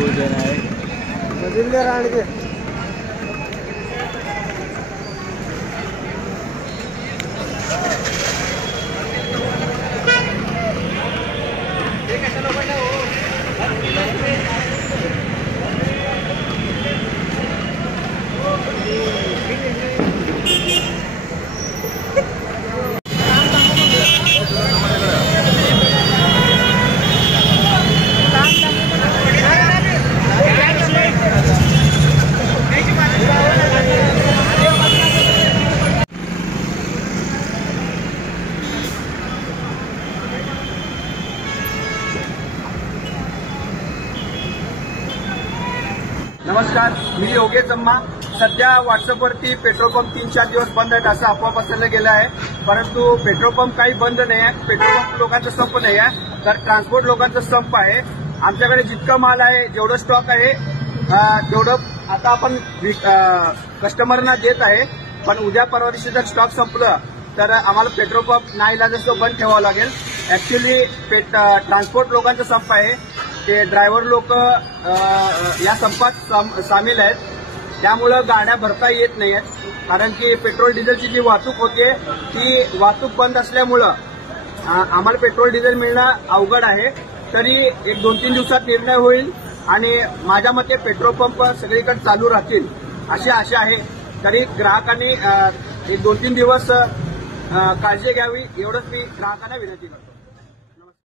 जण आहे मजिंदर आणगे नमस्कार, मी योगेश अम्मा. सध्या व्हॉट्सअपवरती पेट्रोल पंप 3-4 दिवस बंद आहेत असं अफवा पसरलं गेलं आहे. परंतु पेट्रोल पंप काही बंद नाही आहे. पेट्रोल पंप लोकांचा संप नाही आहे, तर ट्रान्सपोर्ट लोकांचा संप आहे. आमच्याकडे जितका माल आहे, जेवढं स्टॉक आहे तेवढं आता आपण कस्टमरना देत आहे. पण उद्या परवा दिवशी जर स्टॉक संपलं तर आम्हाला पेट्रोल पंप नाईलाजास्तव बंद ठेवावं लागेल. ऍक्च्युली ट्रान्सपोर्ट लोकांचा संप आहे. ते ड्रायव्हर लोक या संपात सामील आहेत. त्यामुळं गाड्या भरता येत नाहीयेत, कारण की पेट्रोल डिझेलची जी वाहतूक होते ती वाहतूक बंद असल्यामुळं आम्हाला पेट्रोल डिझेल मिळणं अवघड आहे. तरी 1-2-3 दिवसात निर्णय होईल आणि माझ्या मते पेट्रोल पंप सगळीकडे चालू राहतील अशी आशा आहे. तरी ग्राहकांनी 1-2-3 दिवस काळजी घ्यावी एवढंच मी ग्राहकांना विनंती करतो.